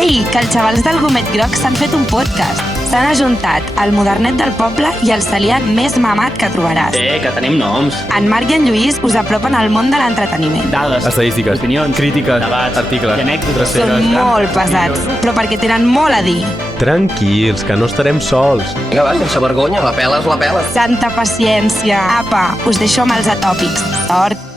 Ei, que els xavals del Gomet Groc s'han fet un podcast. S'han ajuntat el modernet del poble i el celià més mamat que trobaràs. Que tenim noms. En Marc i en Lluís us apropen al món de l'entreteniment. Dades, estadístiques, opinions, crítiques, debats, articles, i anècdotes. Són molt pesats, però perquè tenen molt a dir. Tranquils, que no estarem sols. Vinga, va, sense vergonya, la pela és la pela. Santa paciència. Apa, us deixo amb els atòpics. Sort.